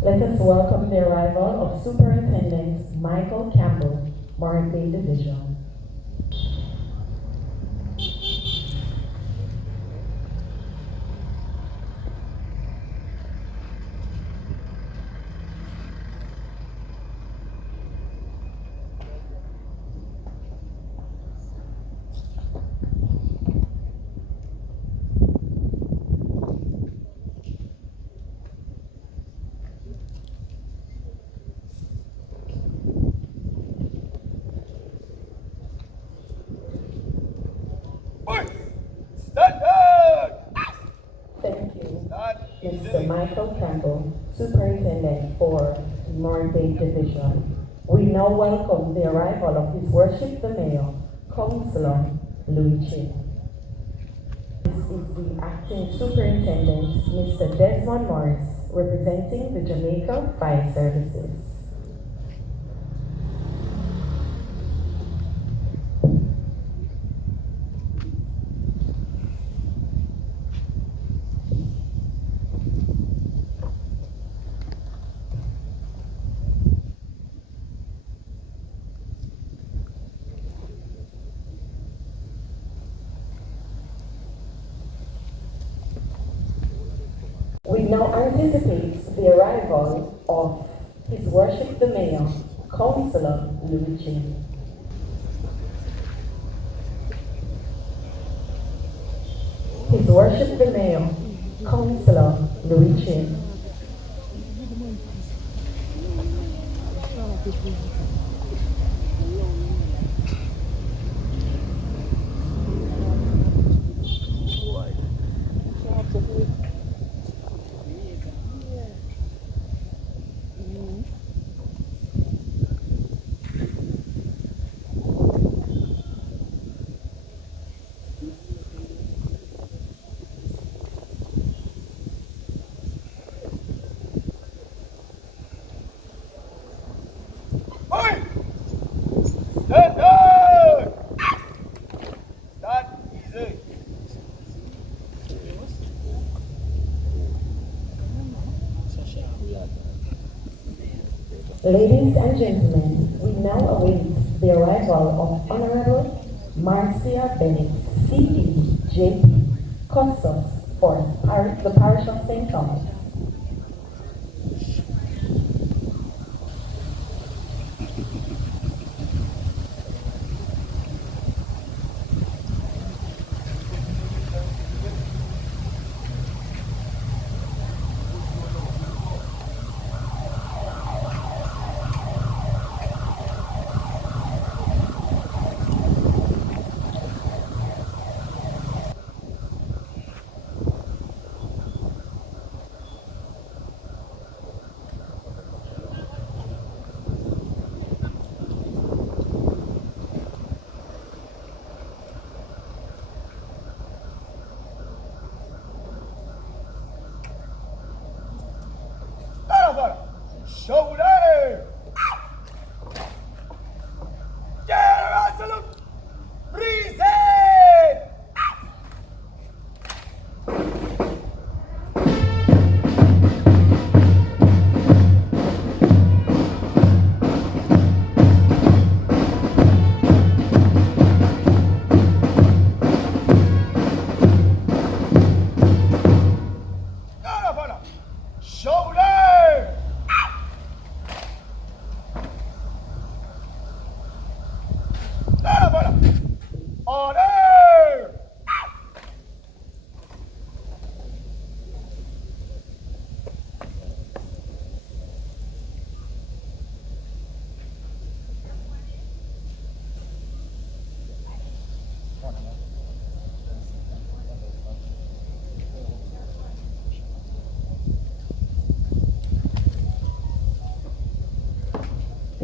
Let us welcome the arrival of Superintendent Michael Campbell, Morant Bay Division. Thank you, Mr. Michael Campbell, Superintendent for Morant Bay Division. We now welcome the arrival of His Worship the Mayor, Councillor Louis Chin. This is the Acting Superintendent, Mr. Desmond Morris, representing the Jamaica Fire Services. We now anticipate the arrival of His Worship the Mayor, Councillor Louis Chin. His Worship the Mayor, Councillor Louis Chin. Ladies and gentlemen, we now await the arrival of Honorable Marcia Bennett, CP, JP, Custos for the Parish of St. Thomas.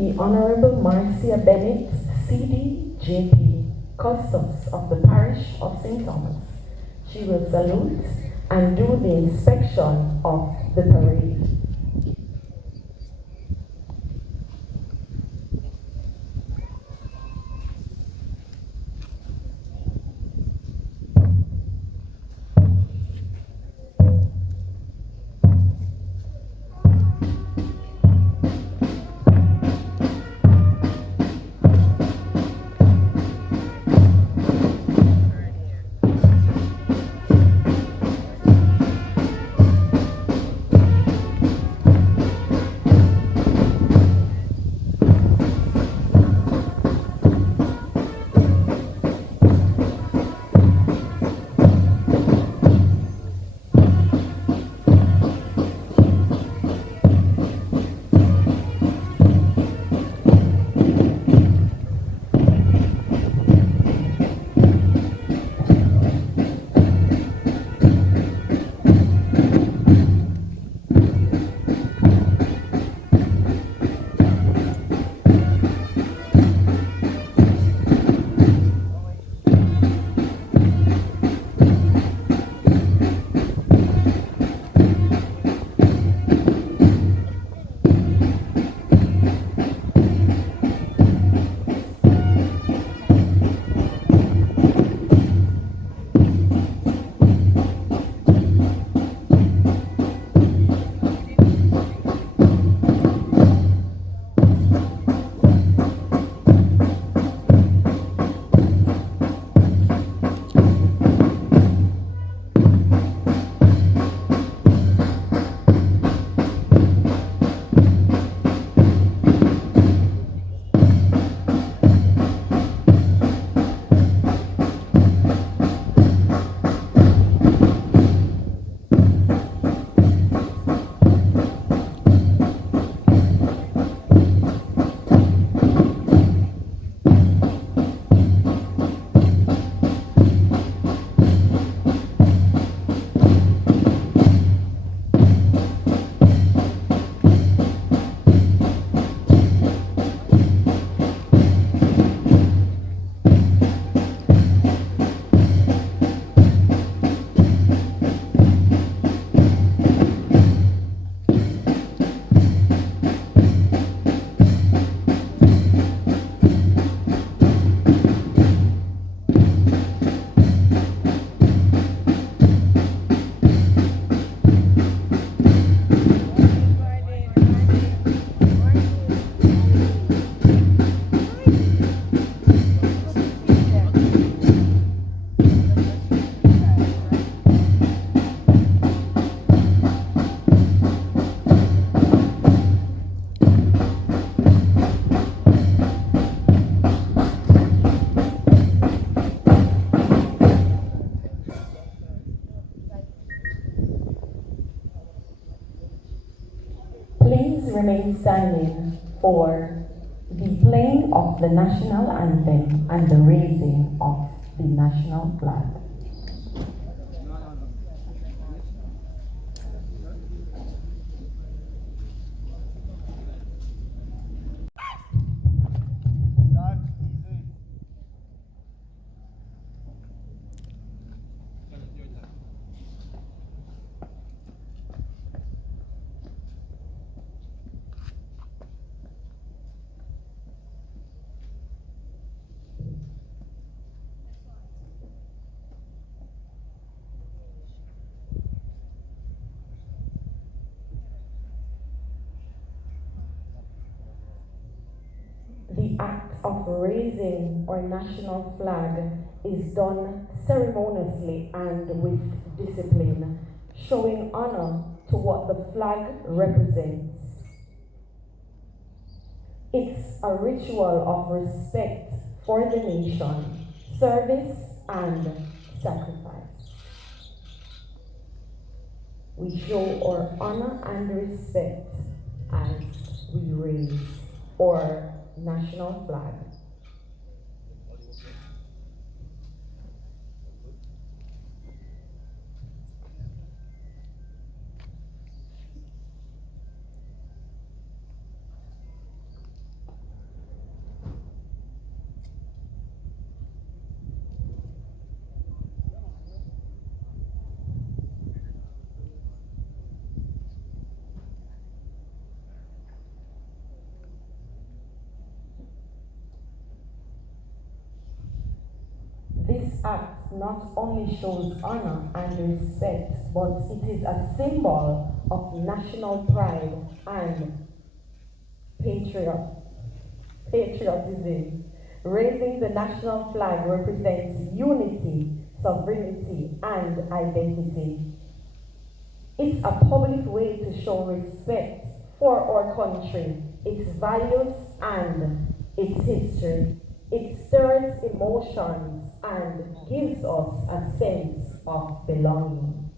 the Honorable Marcia Bennett, CD, JP, Customs of the Parish of St. Thomas. She will salute and do the inspection of the parade. Please remain standing for the playing of the national anthem and the raising of the national flag. The act of raising our national flag is done ceremoniously and with discipline, showing honor to what the flag represents. It's a ritual of respect for the nation, service, and sacrifice. We show our honor and respect as we raise our national flag. act not only shows honor and respect, but it is a symbol of national pride and patriot, patriotism. Raising the national flag represents unity, sovereignty, and identity. It's a public way to show respect for our country, its values, and its history. It stirs emotions and gives us a sense of belonging.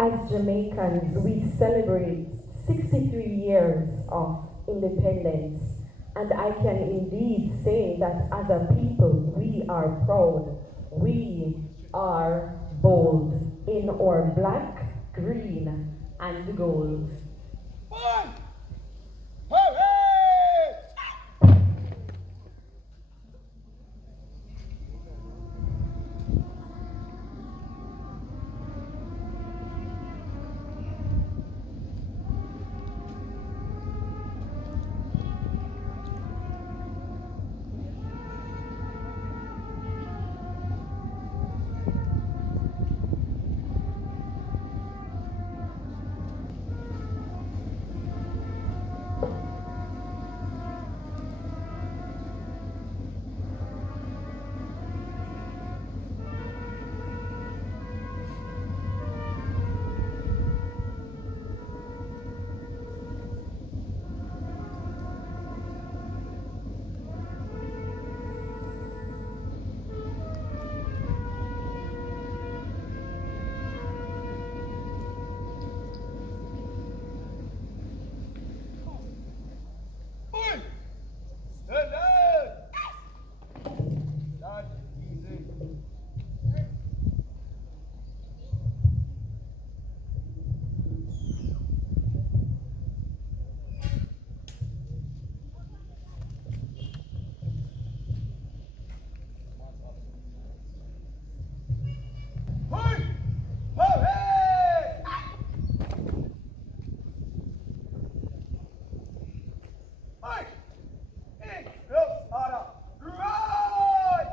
As Jamaicans, we celebrate 63 years of independence, and I can indeed say that as a people, we are proud. We are bold in our black, green, and gold. One! Hooray! Oi! Stand up! Not easy. Oi! Hooray! Oi! In, close, order. Right!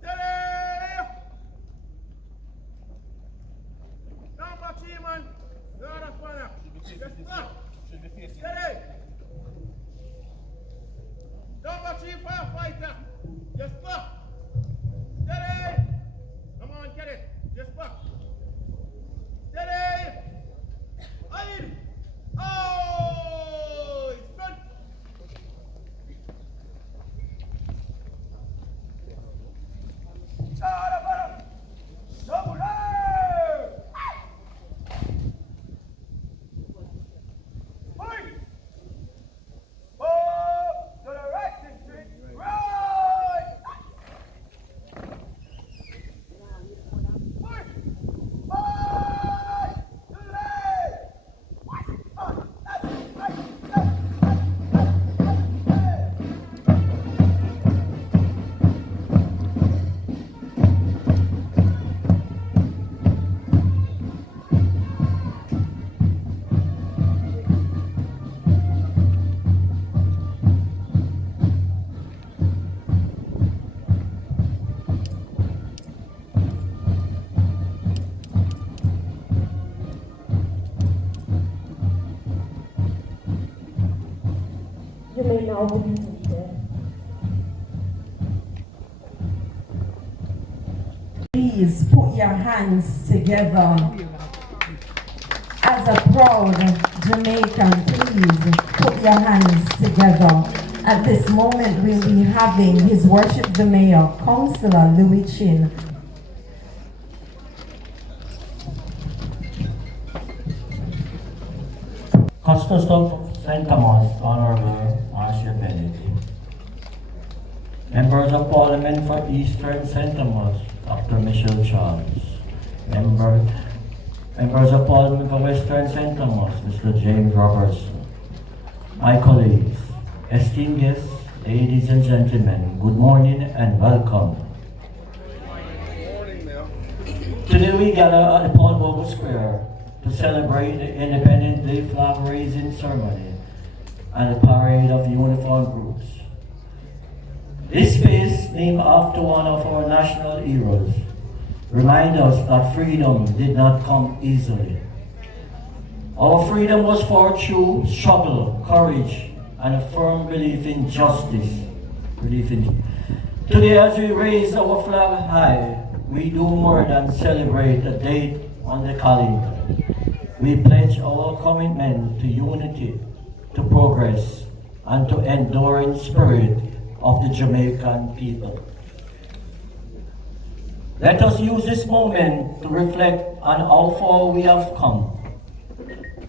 Steady! Number three, man. The other corner. Just stop. Steady! Number three, firefighter. Just stop. Steady! Come on, get it. Just stop. Steady! In! Oh! It's good. Double! Oi! Up to the right, right! now be seated. Please put your hands together. As a proud Jamaican, please put your hands together. At this moment, we'll be having His Worship the Mayor, Councillor Louis Chin. Custos of St. Thomas, Honorable Marcia Bennett. Members of Parliament for Eastern St. Thomas, Dr. Michelle Charles. Members of Parliament for Western St. Thomas, Mr. James Robertson. My colleagues, esteemed guests, ladies and gentlemen, good morning and welcome. Today we gather at the Paul Bogle Square to celebrate the Independence Day flag raising ceremony and the parade of uniformed groups. This space, named after one of our national heroes, reminds us that freedom did not come easily. Our freedom was fought through struggle, courage, and a firm belief in justice. Today, as we raise our flag high, we do more than celebrate a date on the calendar. We pledge our commitment to unity, to progress, and to enduring spirit of the Jamaican people. Let us use this moment to reflect on how far we have come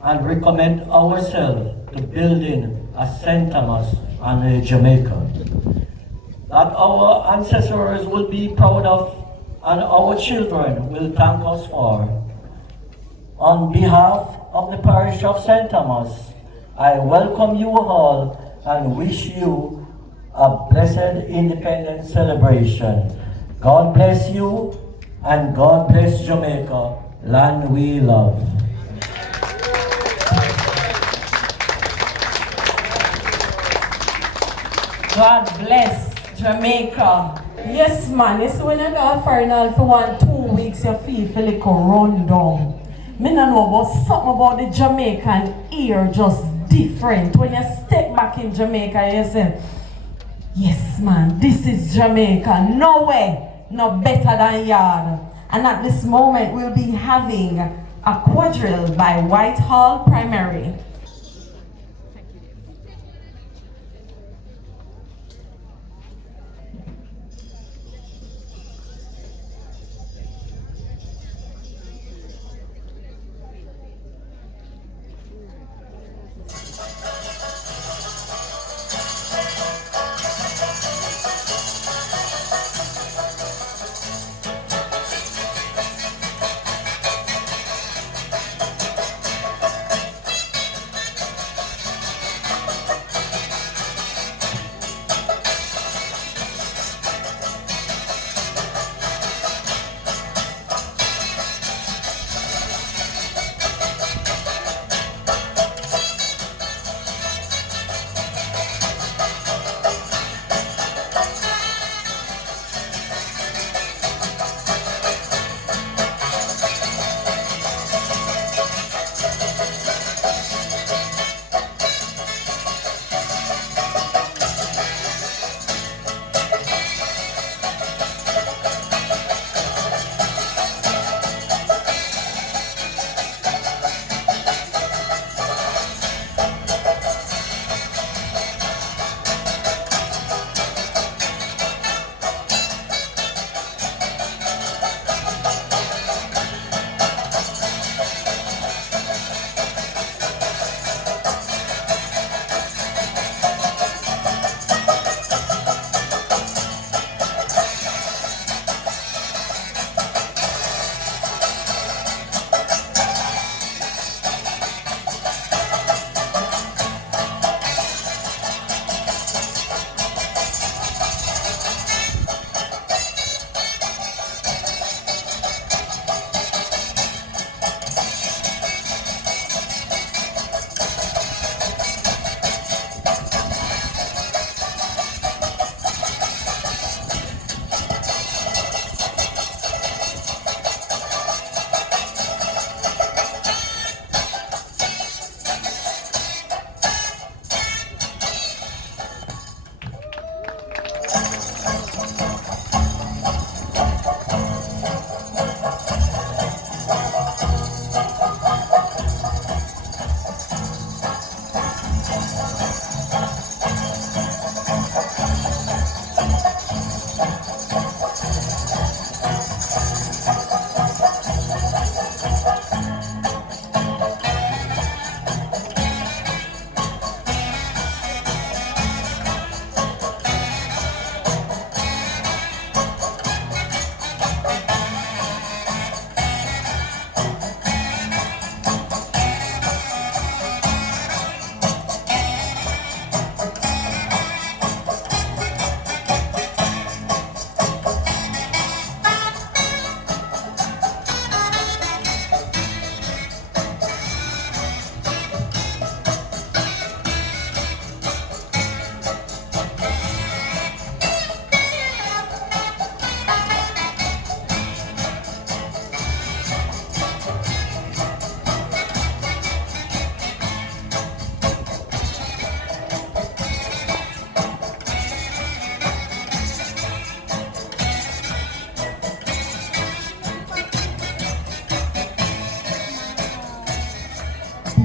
and recommend ourselves to building a St. Thomas and Jamaica that our ancestors will be proud of and our children will thank us for. On behalf of the parish of St. Thomas, I welcome you all and wish you a blessed independence celebration. God bless you and God bless Jamaica, land we love. God bless Jamaica. Yes, man, it's when you go foreign for 2 weeks, you feel like a rundown. Me no know about something about the Jamaican ear just different. When you step back in Jamaica, you say, yes, man, this is Jamaica. No way, no better than yard. And at this moment, we'll be having a quadrille by Whitehall Primary.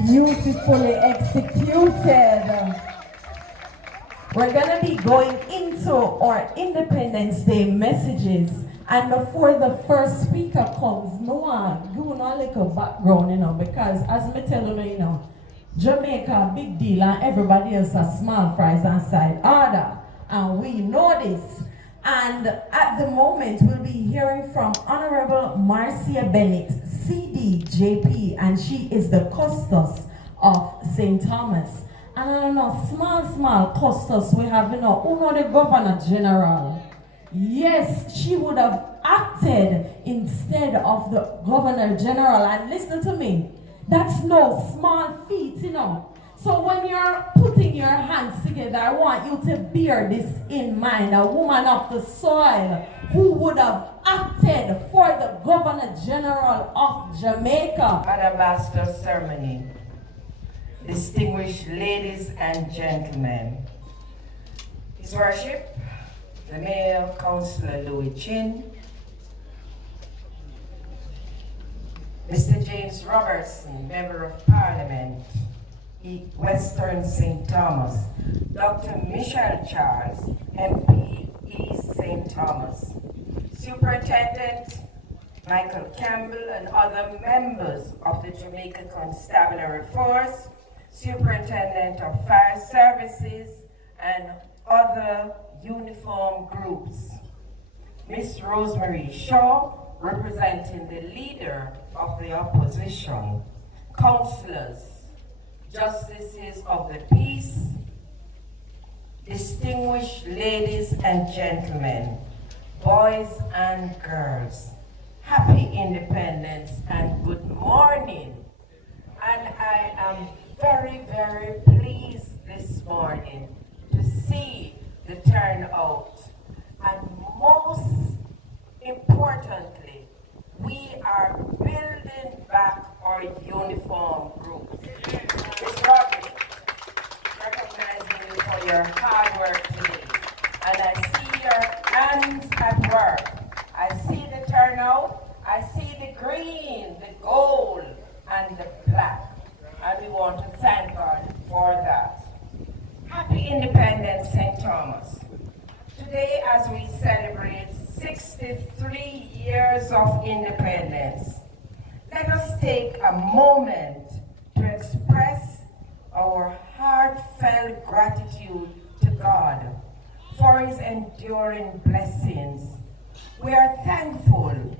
Beautifully executed. We're gonna be going into our Independence Day messages, and before the first speaker comes, I want to give you a little background, because as me tell you, Jamaica, big deal, and everybody else are small fries and side order, and we know this. And at the moment, we'll be hearing from Honorable Marcia Bennett, CDJP, and she is the Custos of St. Thomas. And I don't know, small Custos we have, who know the Governor General. Yes, she would have acted instead of the Governor General. And listen to me, that's no small feat, So when you're putting your hands together, I want you to bear this in mind. A woman of the soil who would have acted for the Governor General of Jamaica. At a master ceremony, distinguished ladies and gentlemen, His Worship, the Mayor, Councillor Louis Chin, Mr. James Robertson, Member of Parliament, Western St. Thomas, Dr. Michelle Charles, MP, East St. Thomas, Superintendent Michael Campbell and other members of the Jamaica Constabulary Force, Superintendent of Fire Services, and other uniform groups. Miss Rosemary Shaw, representing the leader of the opposition, councillors, justices of the peace, distinguished ladies and gentlemen, boys and girls, happy independence and good morning. And I am very, very pleased this morning to see the turnout. And most importantly, we are building back our uniform groups. Ms. Rodney, recognizing you for your hard work today. And I see your hands at work. I see the turnout. I see the green, the gold, and the black. And we want to thank God for that. Happy Independence, St. Thomas. Today, as we celebrate 63 years of independence, let us take a moment to express our heartfelt gratitude to God for His enduring blessings. We are thankful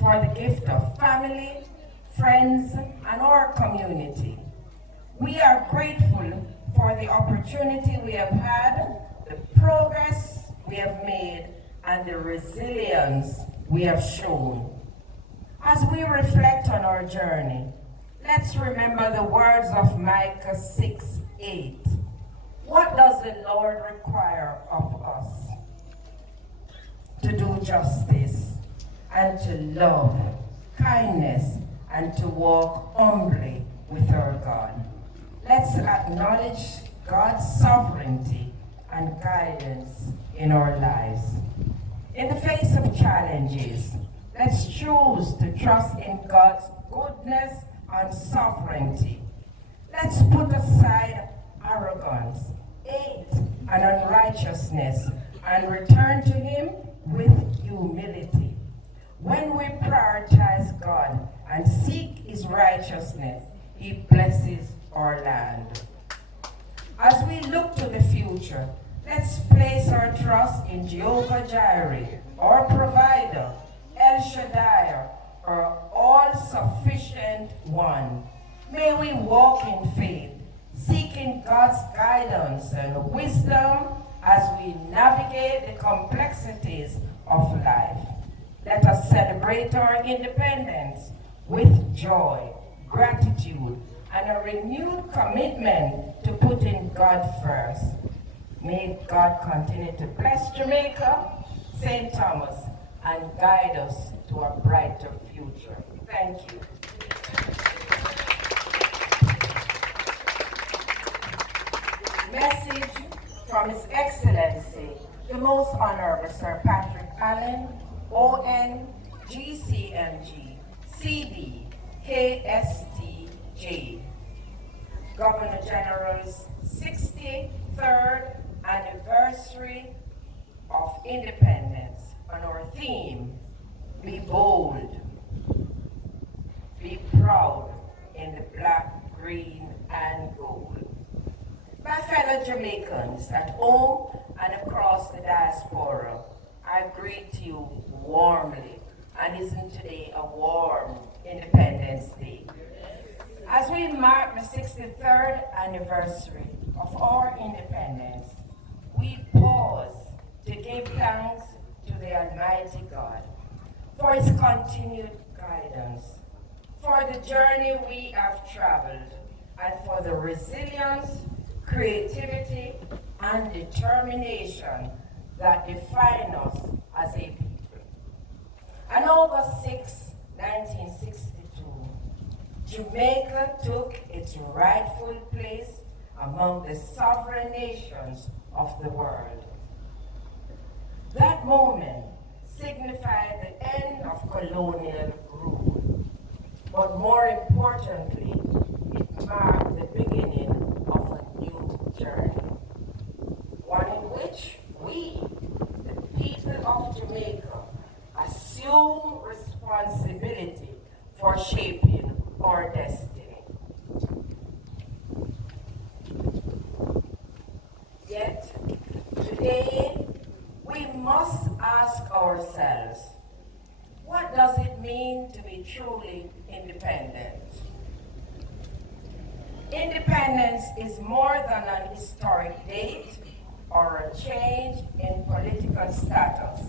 for the gift of family, friends, and our community. We are grateful for the opportunity we have had, the progress we have made, and the resilience we have shown. As we reflect on our journey, let's remember the words of Micah 6:8. What does the Lord require of us? To do justice, and to love, kindness, and to walk humbly with our God. Let's acknowledge God's sovereignty and guidance in our lives. In the face of challenges, let's choose to trust in God's goodness and sovereignty. Let's put aside arrogance, hate, and unrighteousness and return to Him with humility. When we prioritize God and seek His righteousness, He blesses our land. As we look to the future, let's place our trust in Jehovah Jireh, our provider, El Shaddai, our all-sufficient one. May we walk in faith, seeking God's guidance and wisdom as we navigate the complexities of life. Let us celebrate our independence with joy, gratitude, and a renewed commitment to putting God first. May God continue to bless Jamaica, St. Thomas, and guide us to a brighter future. Thank you. Message from His Excellency, the Most Honorable Sir Patrick Allen, ON, GCMG, CD, KST, J. Governor General's 63rd anniversary of independence, and our theme, be bold, be proud in the black, green, and gold. My fellow Jamaicans at home and across the diaspora, I greet you warmly, and isn't today a warm Independence Day? As we mark the 63rd anniversary of our independence, we pause to give thanks to the Almighty God for His continued guidance, for the journey we have traveled, and for the resilience, creativity, and determination that define us as a people. On August 6, 1962, Jamaica took its rightful place among the sovereign nations of the world. That moment signified the end of colonial rule, but more importantly, it marked the beginning of a new journey, one in which we, the people of Jamaica, assume responsibility for shaping our destiny. Yet, today, we must ask ourselves, what does it mean to be truly independent? Independence is more than an historic date or a change in political status.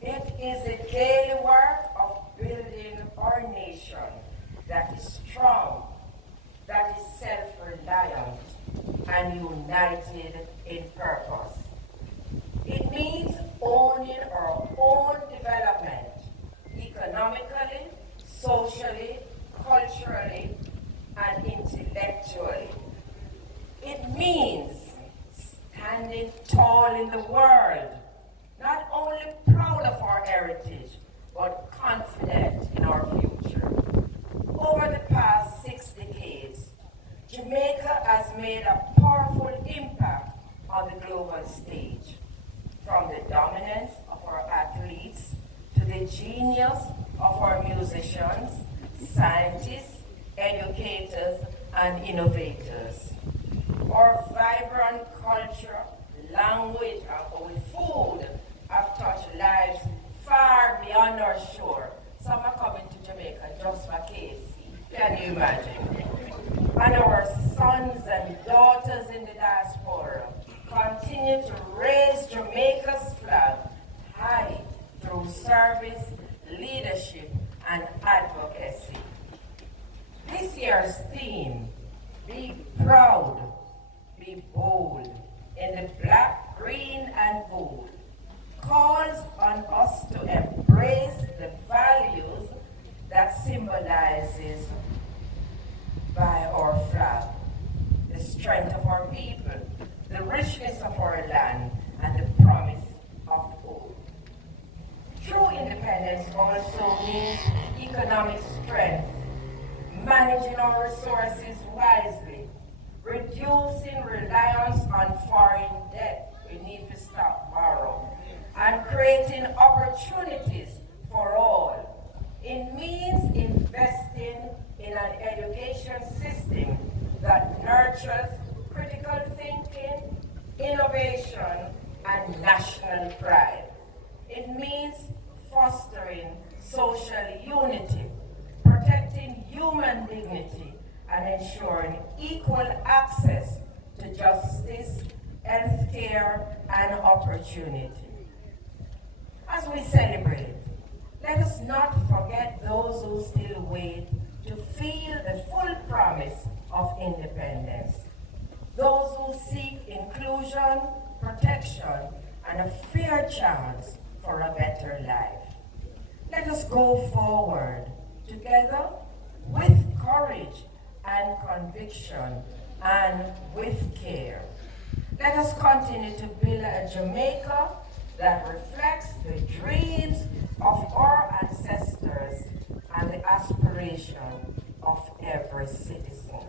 It is a daily work of building our nation that is strong, that is self-reliant, and united in purpose. It means owning our own development, economically, socially, culturally, and intellectually. It means standing tall in the world, not only proud of our heritage, but confident in our future. Over the past 6 decades, Jamaica has made a powerful impact on the global stage, from the dominance of our athletes to the genius of our musicians, scientists, educators, and innovators. Our vibrant culture, language, and our food have touched lives far beyond our shore. Some are coming to Jamaica just for KC. Can you imagine? And our sons and daughters in the diaspora continue to raise Jamaica's flag high through service, leadership, and advocacy. This year's theme, be proud, be bold, in the black, green, and gold, calls on us to embrace the values that symbolizes by our flag, the strength of our people, the richness of our land, and the promise of hope. True independence also means economic strength, managing our resources wisely, reducing reliance on foreign debt, we need to stop borrowing, and creating opportunities for all. It means investing in an education system that nurtures critical thinking, innovation, and national pride. It means fostering social unity, protecting human dignity, and ensuring equal access to justice, healthcare, and opportunity. As we celebrate, let us not forget those who still wait to feel the full promise of independence. Those who seek inclusion, protection, and a fair chance for a better life. Let us go forward together with courage and conviction and with care. Let us continue to build a Jamaica that reflects the dreams of our ancestors and the aspiration of every citizen.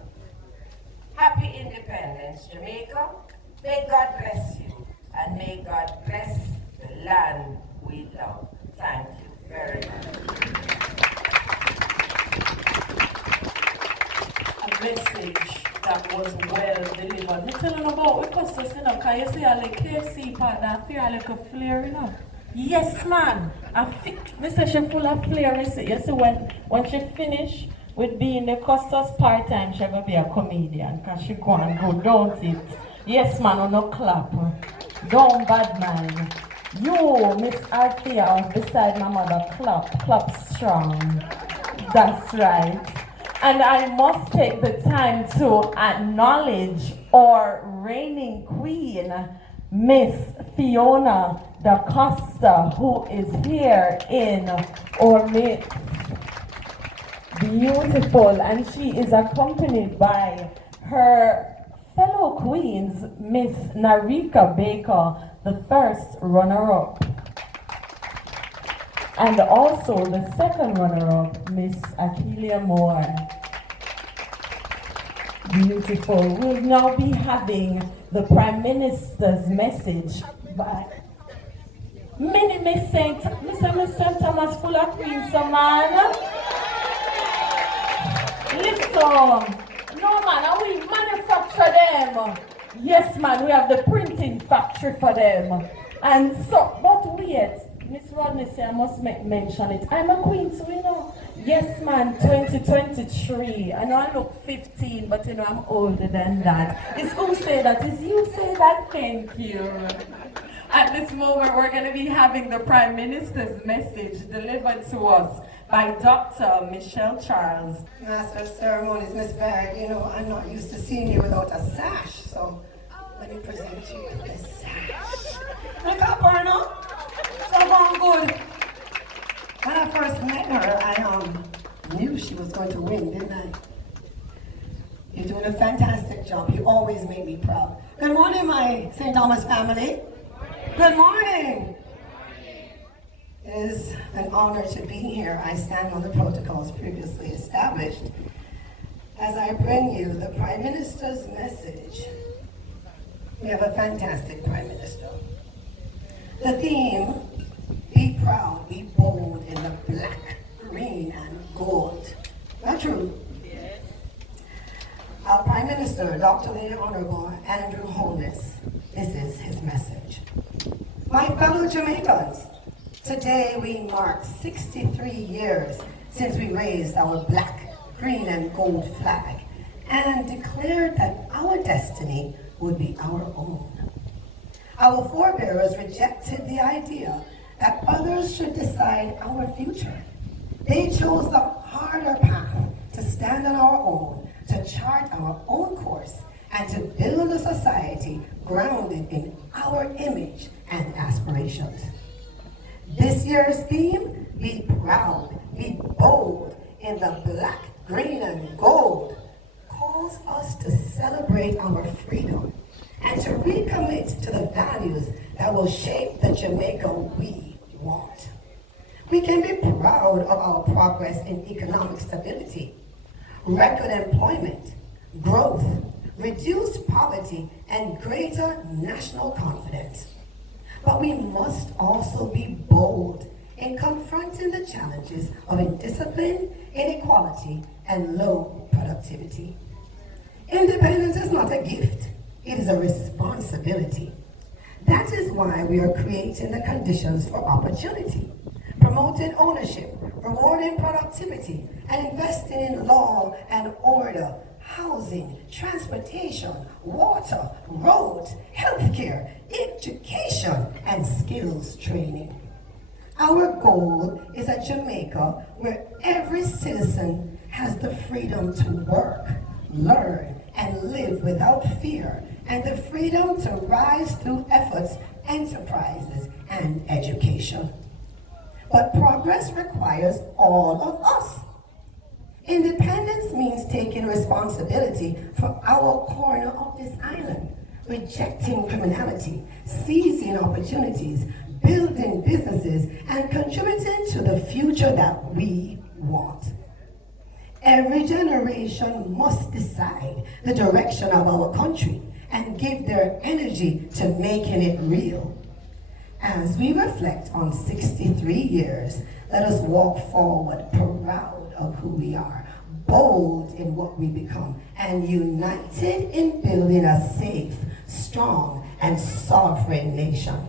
Happy Independence, Jamaica. May God bless you, and may God bless the land we love. Thank you very much. A message that was well delivered. Me tell you about we customers, you know, because you see a like KFC part that feel like a flare, you know. Yes, man. Me say she full of flair. You see when she finish with being the Custos part-time, she gonna be a comedian because she go and go, don't it? Yes, man, on no clap. Don't bad man. You, Miss Althea, beside my mother, clap strong. That's right. And I must take the time to acknowledge our reigning queen, Miss Fiona Da Costa, who is here in our midst. Beautiful, and she is accompanied by her fellow queens, Miss Narika Baker, the first runner-up, and also the second runner-up, Miss Akeelia Moore. Beautiful. We'll now be having the Prime Minister's message by Miss St. Thomas full of queens, so man. Listen, no man, we manufacture them. Yes man, we have the printing factory for them. And so, but wait, Miss Rodney said I must make mention it. I'm a queen, so you know. Yes man, 2023. I know I look 15, but you know I'm older than that. It's who say that? It's you say that? Thank you. At this moment, we're going to be having the Prime Minister's message delivered to us by Dr. Michelle Charles. Master of Ceremonies, Miss Barrett, you know, I'm not used to seeing you without a sash, so let me present you with this sash. Look up, Arno. So going good. When I first met her, I knew she was going to win, didn't I? You're doing a fantastic job. You always make me proud. Good morning, my St. Thomas family. Good morning. It is an honor to be here. I stand on the protocols previously established as I bring you the Prime Minister's message. We have a fantastic Prime Minister. The theme, be proud, be bold in the black, green, and gold. Not true? Yes. Our Prime Minister, Dr. the Honorable Andrew Holness, this is his message. My fellow Jamaicans, today we mark 63 years since we raised our black, green, and gold flag and declared that our destiny would be our own. Our forebears rejected the idea that others should decide our future. They chose the harder path to stand on our own, to chart our own course, and to build a society grounded in our image and aspirations. This year's theme, be proud, be bold in the black, green, and gold, calls us to celebrate our freedom and to recommit to the values that will shape the Jamaica we want. We can be proud of our progress in economic stability, record employment, growth, reduced poverty, and greater national confidence. But we must also be bold in confronting the challenges of indiscipline, inequality, and low productivity. Independence is not a gift, it is a responsibility. That is why we are creating the conditions for opportunity, promoting ownership, rewarding productivity, and investing in law and order, housing, transportation, water, roads, healthcare, education, and skills training. Our goal is a Jamaica where every citizen has the freedom to work, learn, and live without fear, and the freedom to rise through efforts, enterprises, and education. But progress requires all of us. Independence means taking responsibility for our corner of this island, rejecting criminality, seizing opportunities, building businesses, and contributing to the future that we want. Every generation must decide the direction of our country and give their energy to making it real. As we reflect on 63 years, let us walk forward proud of who we are, bold in what we become, and united in building a safe, strong, and sovereign nation.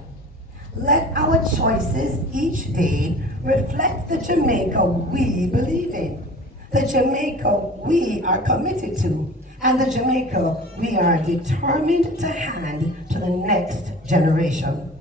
Let our choices each day reflect the Jamaica we believe in, the Jamaica we are committed to, and the Jamaica we are determined to hand to the next generation.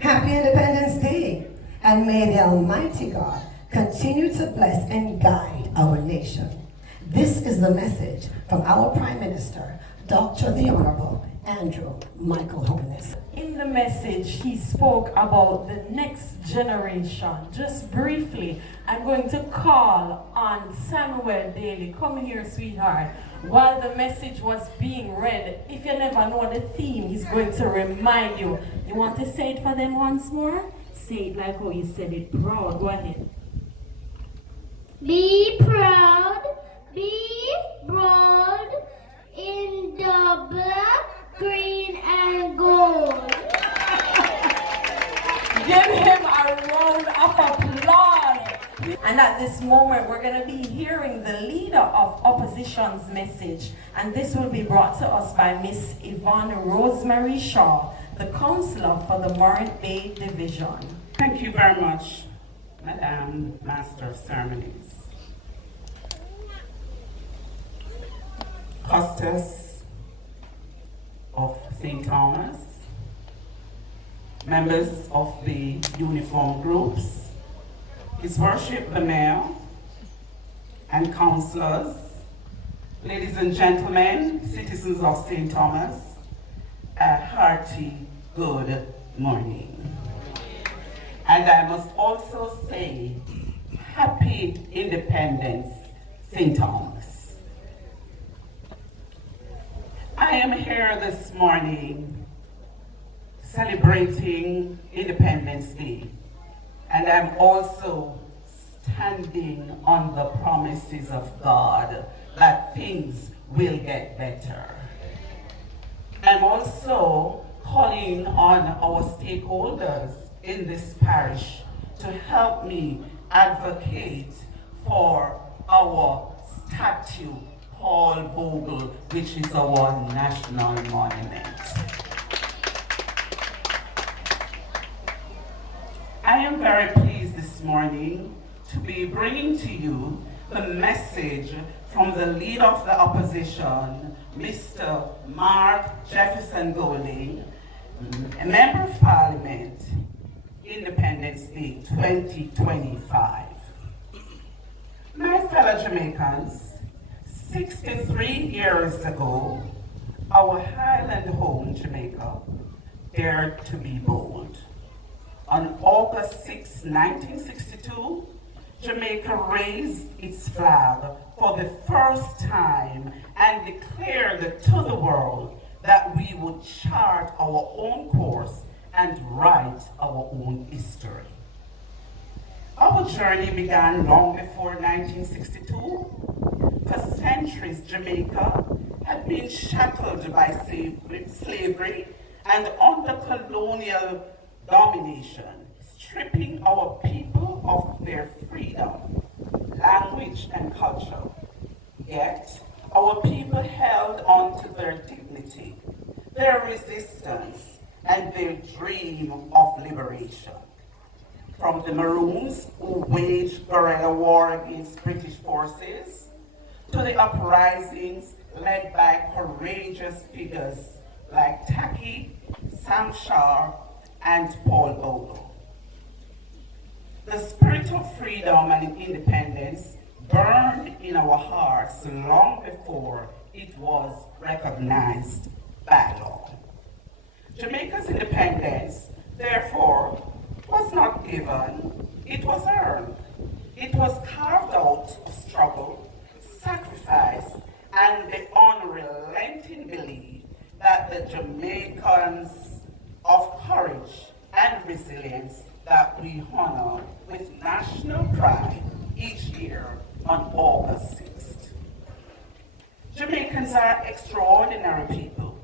Happy Independence Day, and may the Almighty God continue to bless and guide our nation. This is the message from our Prime Minister, Dr. the Honorable Andrew Michael Holness. In the message, he spoke about the next generation. Just briefly, I'm going to call on Samuel Daly. Come here, sweetheart. While the message was being read, if you never know the theme, he's going to remind you. You want to say it for them once more? Say it like how you said it, proud. Go ahead. Be proud, be broad in the black, green, and gold. Give him a round of applause. And at this moment, we're going to be hearing the leader of opposition's message. And this will be brought to us by Miss Yvonne Rosemary Shaw, the counselor for the Morant Bay Division. Thank you very much, Madam Master of Ceremonies. Hostess of St. Thomas, members of the uniform groups, His Worship the Mayor, and councillors, ladies and gentlemen, citizens of St. Thomas, a hearty good morning. And I must also say, Happy Independence, St. Thomas. I am here this morning celebrating Independence Day, and I'm also standing on the promises of God that things will get better. I'm also calling on our stakeholders in this parish to help me advocate for our statue, Paul Bogle, which is our national monument. I am very pleased this morning to be bringing to you the message from the leader of the opposition, Mr. Mark Jefferson Golding, a member of Parliament, Independence Day 2025. My fellow Jamaicans, 63 years ago, our Highland home, Jamaica, dared to be bold. On August 6, 1962, Jamaica raised its flag for the first time and declared to the world that we would chart our own course and write our own history. Our journey began long before 1962. For centuries, Jamaica had been shackled by slavery and under colonial domination, stripping our people of their freedom, language, and culture. Yet, our people held on to their dignity, their resistance, and their dream of liberation. From the Maroons, who waged guerrilla war against British forces, to the uprisings led by courageous figures like Taki, Sam Shar, and Paul Bogle. The spirit of freedom and independence burned in our hearts long before it was recognized by law. Jamaica's independence, therefore, was not given, it was earned. It was carved out of struggle, sacrifice, and the unrelenting belief that the Jamaicans of courage and resilience that we honor with national pride each year on August 6th. Jamaicans are extraordinary people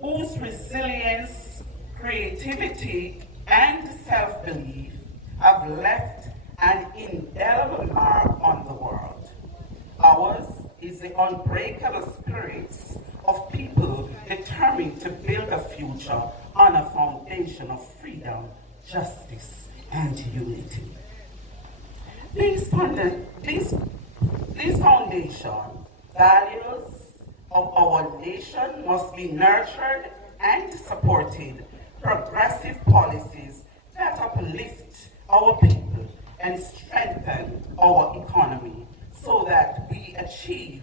whose resilience, creativity, and self-belief have left an indelible mark on the world. Ours is the unbreakable spirits of people determined to build a future on a foundation of freedom, justice, and unity. These foundation values of our nation must be nurtured and supported. Progressive policies that uplift our people and strengthen our economy so that we achieve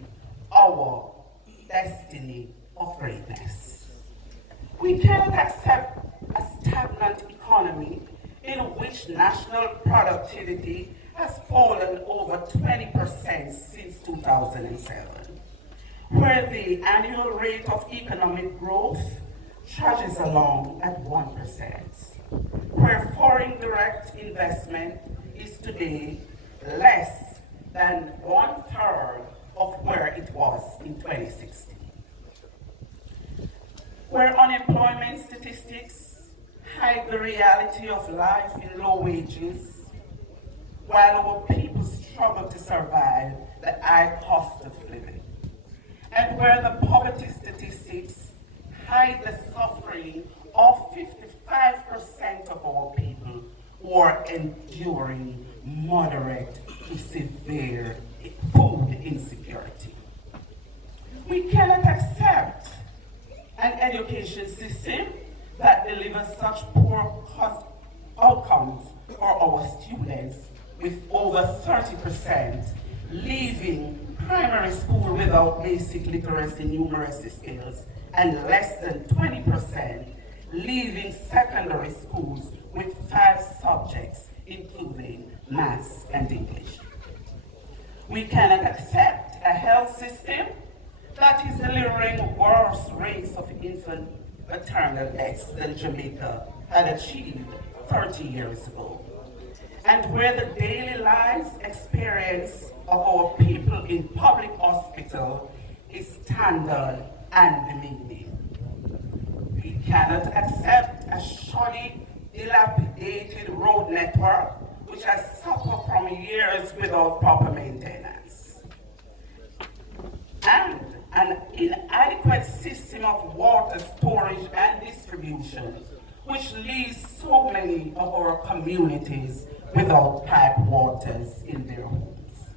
our destiny of greatness. We cannot accept a stagnant economy in which national productivity has fallen over 20% since 2007, where the annual rate of economic growth trudges along at 1%, where foreign direct investment is today less than 1/3 of where it was in 2016, where unemployment statistics hide the reality of life in low wages, while our people struggle to survive the high cost of living, and where the poverty statistics hide the suffering of 55% of our people who are enduring moderate to severe food insecurity. We cannot accept an education system that delivers such poor outcomes for our students, with over 30% leaving primary school without basic literacy numeracy skills, and less than 20% leaving secondary schools with 5 subjects, including maths and English. We cannot accept a health system that is delivering worse rates of infant maternal deaths than Jamaica had achieved 30 years ago, and where the daily lives experience of our people in public hospital is standard and demeaning. We cannot accept a shoddy, dilapidated road network which has suffered from years without proper maintenance, and an inadequate system of water storage and distribution, which leaves so many of our communities without piped waters in their homes.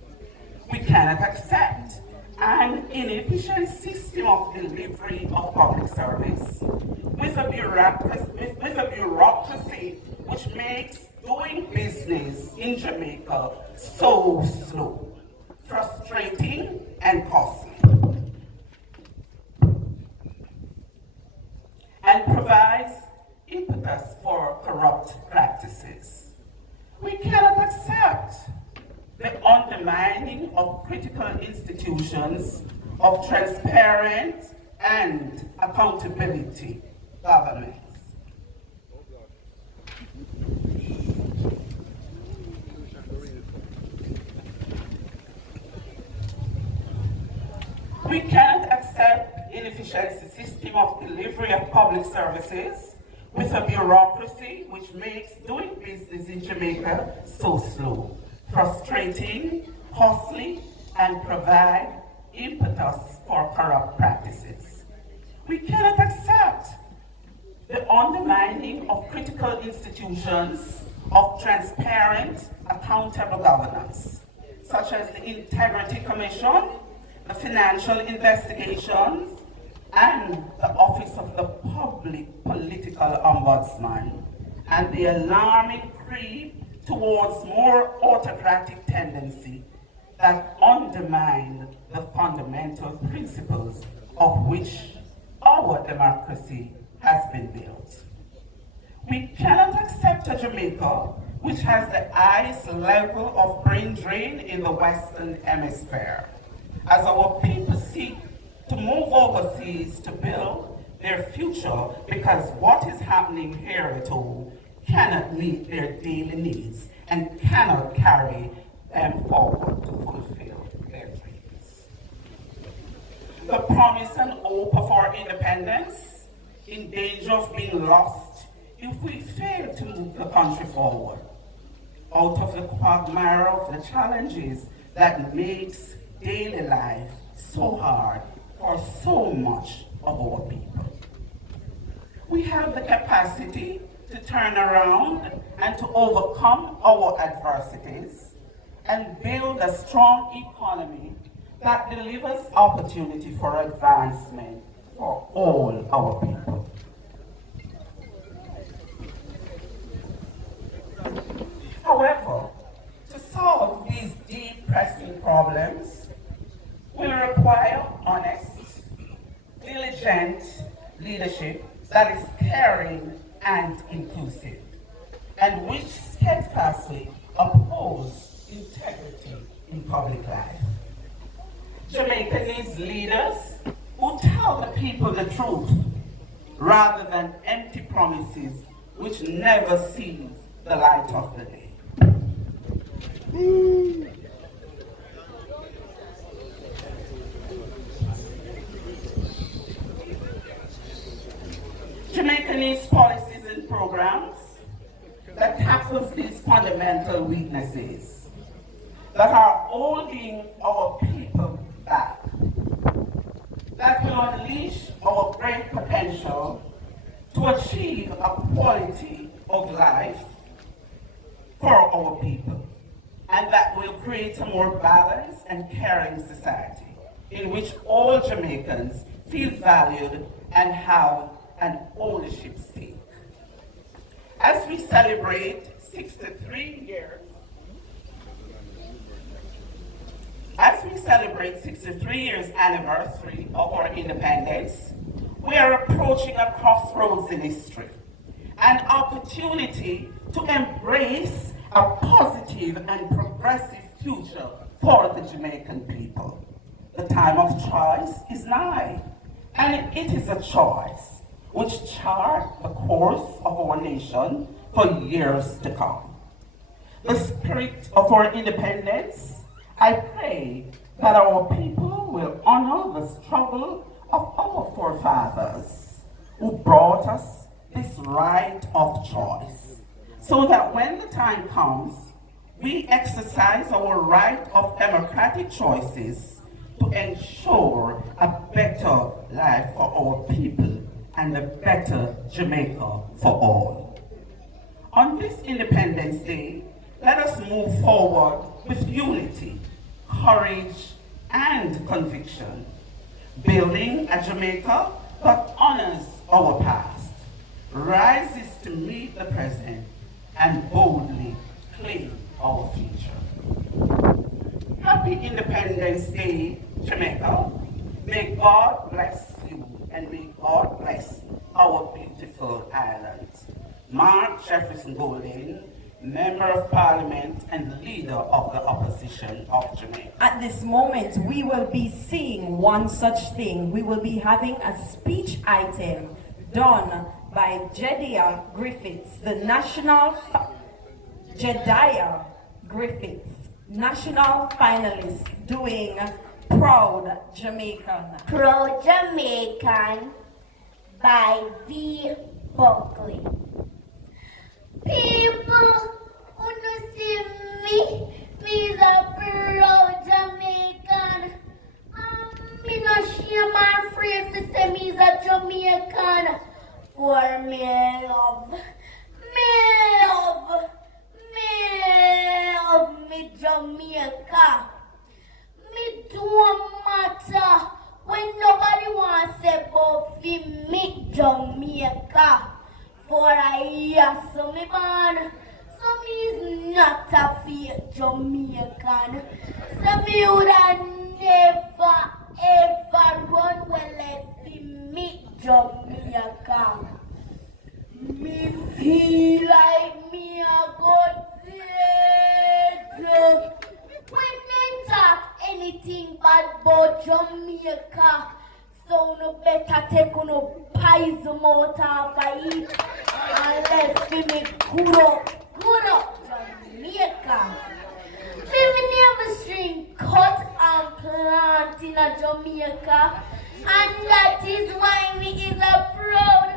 We cannot accept an inefficient system of delivery of public service with a bureaucracy which makes doing business in Jamaica so slow, frustrating, and costly, and provides impetus for corrupt practices. We cannot accept the undermining of critical institutions of transparent and accountability governance. We cannot accept inefficient system of delivery of public services with a bureaucracy which makes doing business in Jamaica so slow, frustrating, costly, and provide impetus for corrupt practices. We cannot accept the undermining of critical institutions of transparent, accountable governance, such as the Integrity Commission, the Financial Investigations, and the Office of the Public Political Ombudsman, and the alarming creep towards more autocratic tendency that undermine the fundamental principles of which our democracy has been built. We cannot accept a Jamaica which has the highest level of brain drain in the Western Hemisphere, as our people seek to move overseas to build their future because what is happening here at home cannot meet their daily needs and cannot carry them forward to fulfill their dreams. the promise and hope of our independence in danger of being lost if we fail to move the country forward out of the quagmire of the challenges that makes daily life so hard for so much of our people. We have the capacity to turn around and to overcome our adversities and build a strong economy that delivers opportunity for advancement for all our people. However, to solve these deep pressing problems will require honest, diligent leadership that is caring and inclusive, and which steadfastly upholds integrity in public life. Jamaica needs leaders who tell the people the truth rather than empty promises which never see the light of the day. Jamaica needs policies and programs that tackles these fundamental weaknesses that are holding our people back, that will unleash our great potential to achieve a quality of life for our people, and that will create a more balanced and caring society in which all Jamaicans feel valued and have an ownership stake. As we celebrate 63 years anniversary of our independence, we are approaching a crossroads in history, an opportunity to embrace a positive and progressive future for the Jamaican people. The time of choice is nigh, and it is a choice which chart the course of our nation for years to come. The spirit of our independence, I pray that our people will honor the struggle of our forefathers who brought us this right of choice, so that when the time comes, we exercise our right of democratic choices to ensure a better life for our people and a better Jamaica for all. On this Independence Day, let us move forward with unity, courage, and conviction, building a Jamaica that honors our past, rises to meet the present, and boldly claim our future. Happy Independence Day, Jamaica. May God bless you, and may God bless our beautiful island. Mark Jefferson Golding, Member of Parliament and Leader of the Opposition of Jamaica. At this moment, we will be seeing one such thing. We will be having a speech item done by Jediah Griffiths, the Jediah Griffiths, national finalist, doing Proud Jamaican. Proud Jamaican by V. Buckley. People who see me's a proud Jamaican. Me not shame or afraid to say me's a Jamaican. For me love me Jamaica. Me don't matter when nobody wants to say about me Jamaica. For I hear so me born, so me is not a fake Jamaican. So me woulda never ever run well let me Jamaica. Me feel like me a go dead. When they talk anything bad about Jamaica, so no better take no pies out of it and let's give me good up Jamaica. Living near the stream, cut and plant in a Jamaica. And that is why we is a proud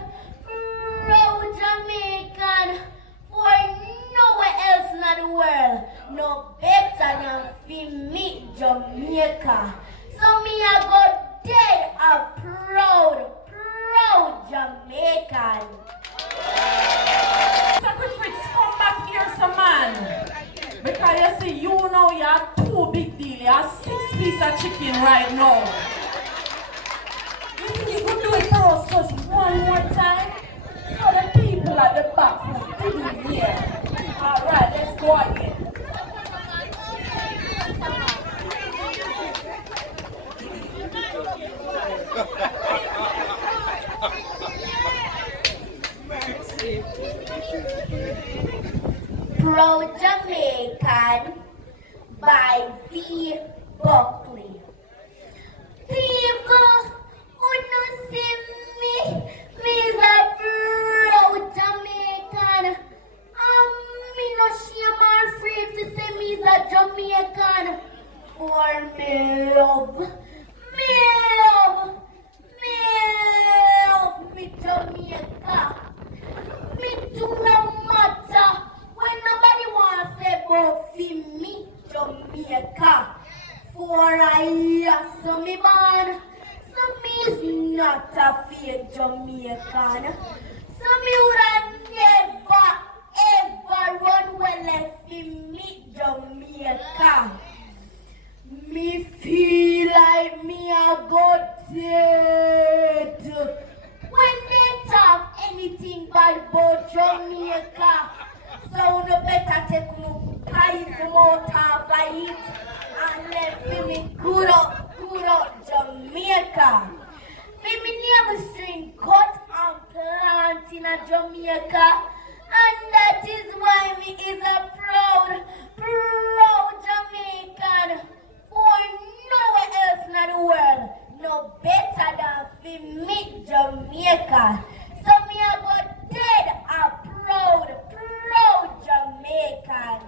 Jamaican. For nowhere else in the world, no better than fi me Jamaica. So me a go dead a proud Jamaican. Sacrifice, come back here, some man. Because you see, you know you're too big deal. You're 6 pieces of chicken right now. You think you could do it for us just one more time? For the people at the back who didn't hear. Alright, let's go again. Proud Jamaican by V. Buckley. People who no see me, me's a proud Jamaican. Me no shame or afraid to say me's a Jamaican. For me love me Jamaica. Me do no matter when nobody wants to say about me Jamaica. For I so me born, so me is not a fake Jamaican. So me would never ever run well left me Jamaica. Me feel like me a go dead when they talk anything bad about Jamaica. So no better take no pies out of it and let me good up Jamaica. Me name string cut and plant in a Jamaica, and that is why me is a proud Jamaican. For nowhere else in the world, no better than fi me Jamaica. So me a go dead a proud Jamaican.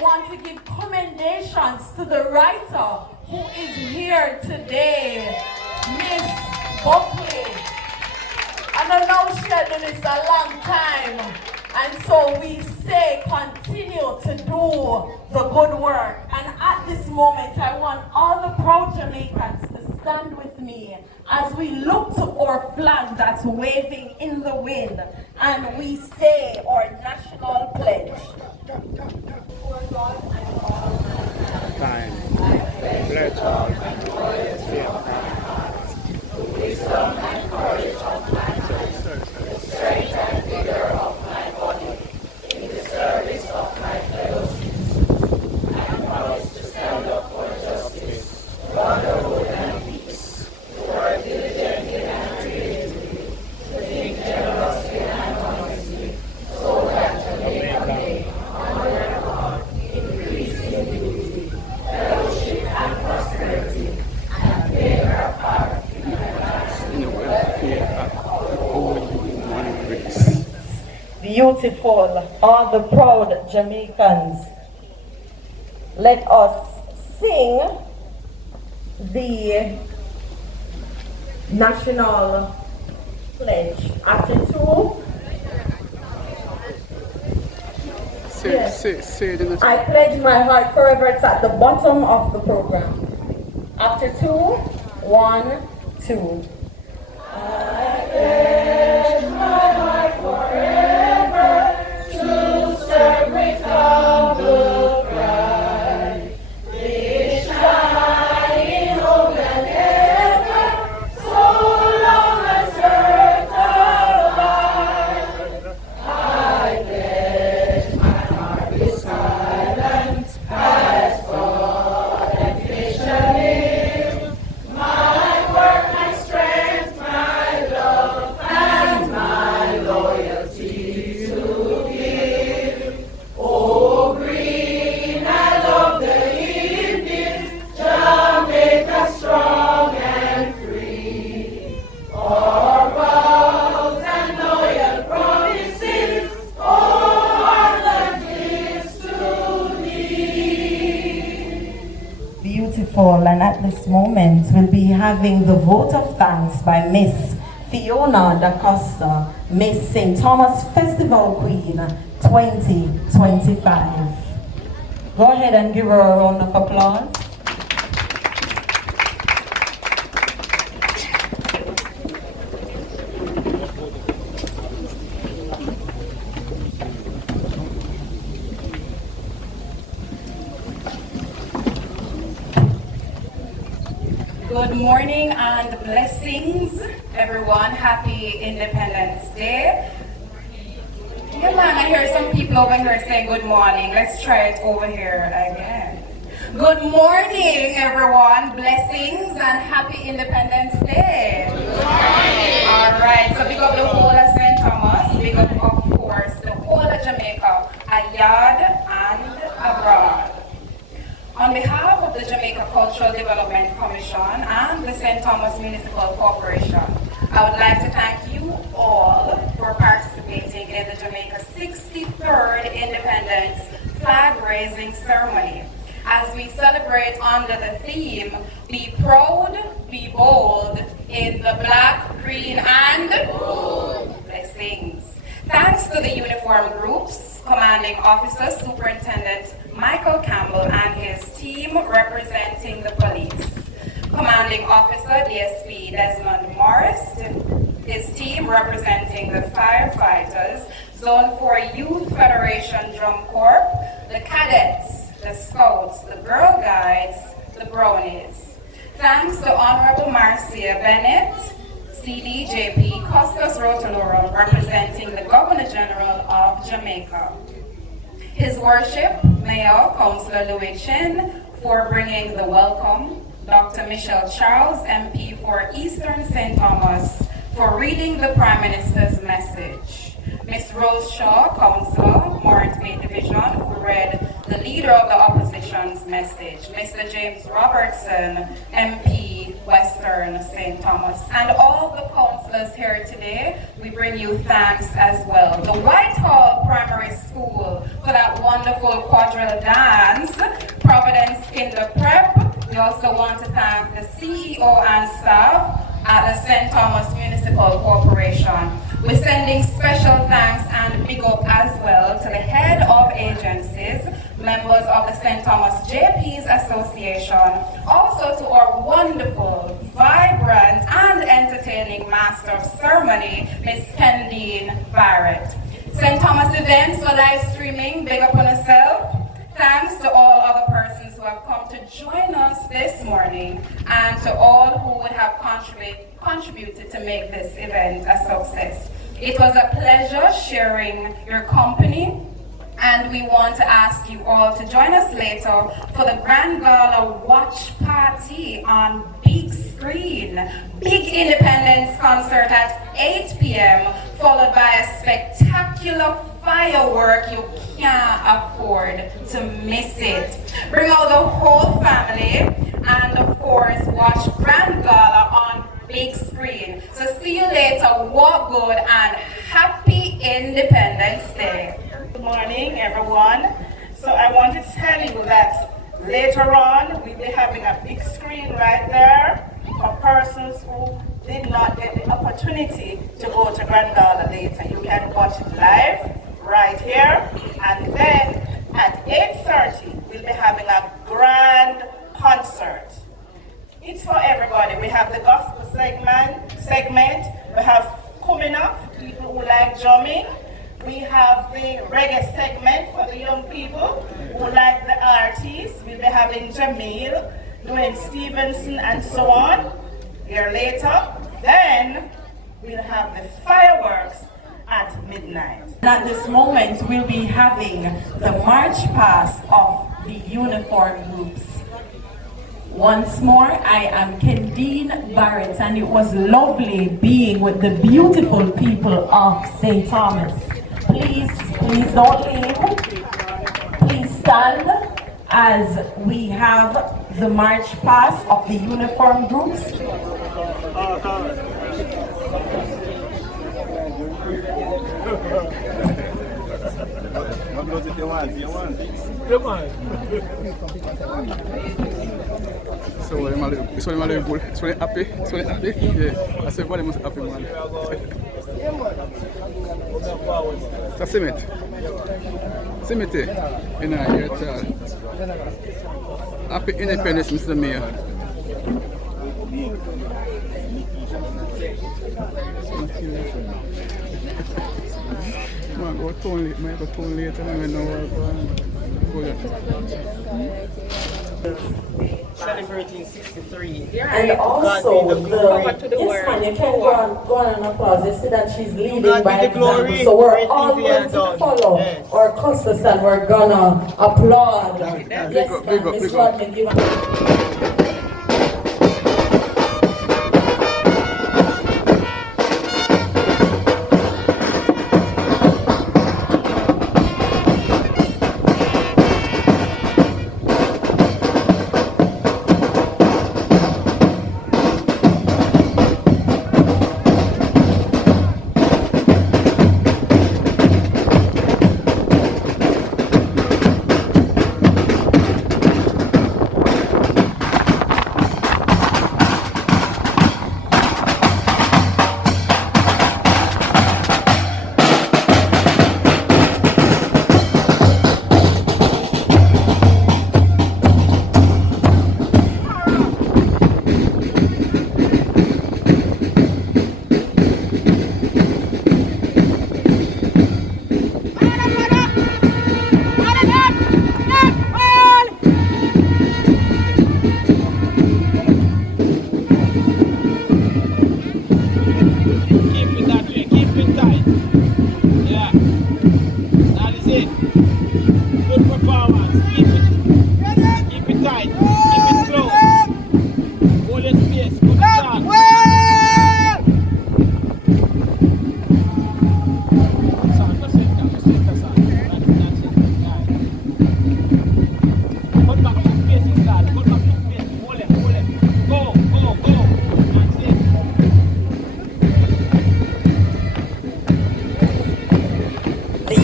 Want to give commendations to the writer who is here today, Miss Buckley. I know she had done this a long time, and so we say continue to do the good work. And at this moment, I want all the proud Jamaicans to stand with me as we look to our flag that's waving in the wind, and we say our national pledge. Time. Pledge all my loyalty of my heart, the wisdom and courage of my mind, the strength and vigor of my body, in the service of my fellow citizens. I promise to stand up for justice, brotherhood and peace, to work diligently and creatively, to think generously and honestly, so that Jamaica may, under God, increase in beauty, fellowship and prosperity, and play her part in advancing the welfare of the whole human race. Beautiful, all the proud Jamaicans. Let us sing the national pledge. After two, I pledge my heart forever. It's at the bottom of the program. After two, 1, 2. I pledge my heart forever to serve with humble pride, this shining hope and ever, so long as earth abide. I pledge my heart is silent as God and fiction is, my work, my strength, my love. beautiful, and at this moment we'll be having the vote of thanks by Miss Fiona Da Costa, Miss St. Thomas Festival Queen 2025. Go ahead and give her a round of applause. Good morning and blessings, everyone. Happy Independence Day. Yeah, man, I hear some people over here saying good morning. Let's try it over here again. Good morning, everyone. Blessings and happy Independence Day. Good morning. All right, so big up the whole of St. Thomas. Big up, of course, the whole of Jamaica, abroad and abroad. On behalf of the Jamaica Cultural Development Commission and the St. Thomas Municipal Corporation, I would like to thank you all for participating in the Jamaica 63rd Independence Flag-Raising Ceremony as we celebrate under the theme, Be Proud, Be Bold, in the Black, Green, and Gold. Blessings. Thanks to the uniform groups, Commanding Officer Superintendent Michael Campbell and his team representing the police. Commanding Officer DSP Desmond Morris, his team representing the firefighters, Zone 4 Youth Federation Drum Corps, the cadets, the scouts, the Girl Guides, the Brownies. Thanks to Honorable Marcia Bennett, CDJP Costas Rotolorum, representing the Governor General of Jamaica. His Worship, Mayor Councillor Louis Chin, for bringing the welcome. Dr. Michelle Charles, MP for Eastern St. Thomas, for reading the Prime Minister's message. Ms. Rose Shaw, Councillor, Morant Bay Division, who read the Leader of the Opposition's message. Mr. James Robertson, MP, Western St. Thomas. And all the councillors here today, we bring you thanks as well. The Whitehall Primary School for that wonderful quadrille dance. Providence Kinder Prep. We also want to thank the CEO and staff at the St. Thomas Municipal Corporation. We're sending special thanks and big up as well to the head of agencies, members of the St. Thomas JP's Association, also to our wonderful, vibrant, and entertaining Master of Ceremony, Miss Kendine Barrett. St. Thomas events for live streaming, big up on yourself. Thanks to all other persons who have come to join us this morning and to all who would have contributed to make this event a success. It was a pleasure sharing your company, and we want to ask you all to join us later for the Grand Gala watch party on big screen. Big Independence concert at 8 p.m. followed by a spectacular firework. You can't afford to miss it. Bring out the whole family and of course watch Grand Gala on big screen. So see you later. Walk good and happy Independence Day. Good morning, everyone. So I want to tell you that later on we'll be having a big screen right there for persons who did not get the opportunity to go to Grand Gala later. You can watch it live right here, and then at 8:30 we'll be having a grand concert. It's for everybody. We have the gospel segment. We have coming up people who like drumming. We have the reggae segment for the young people who like the artists. We'll be having Jamil, Dwayne Stevenson, and so on here later. Then we'll have the fireworks at midnight. And at this moment, we'll be having the march past of the uniform groups. Once more, I am Kendine Barrett, and it was lovely being with the beautiful people of St. Thomas. Please don't leave. Please stand as we have the march past of the uniform groups. So them a live, this one them a live good. This one happy. This one happy. Yeah. I say everybody must happy, man. It's a cement. Cement. You know, here, child. Happy independence, Mr. Mayor. Man, go tone late. Man, go tone later. I don't know where Celebrating 63. And also, yes, man, you can go on and applause. You see that she's leading by example. So we're all going to follow our customers and we're gonna applaud. Yes, man, Miss Rodney, give a...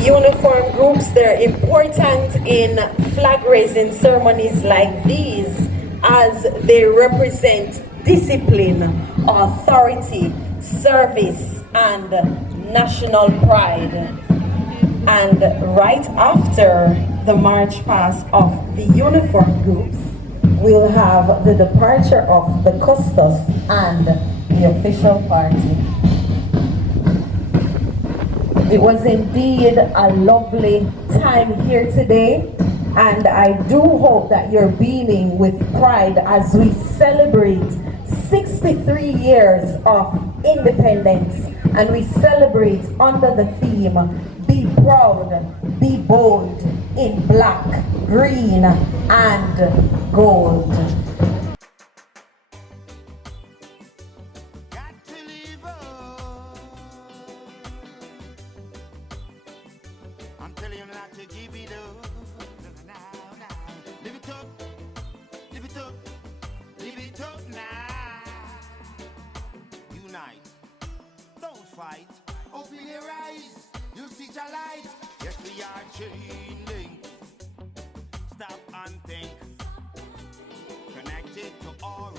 Uniform groups, they're important in flag raising ceremonies like these as they represent discipline, authority, service, and national pride. And right after the march past of the uniform groups, we'll have the departure of the custos and the official party. It was indeed a lovely time here today, and I do hope that you're beaming with pride as we celebrate 63 years of independence, and we celebrate under the theme, Be Proud, Be Bold, in black, green, and gold. Open your eyes, you'll see the light. Yes, we are changing. Stop and think. Connected to our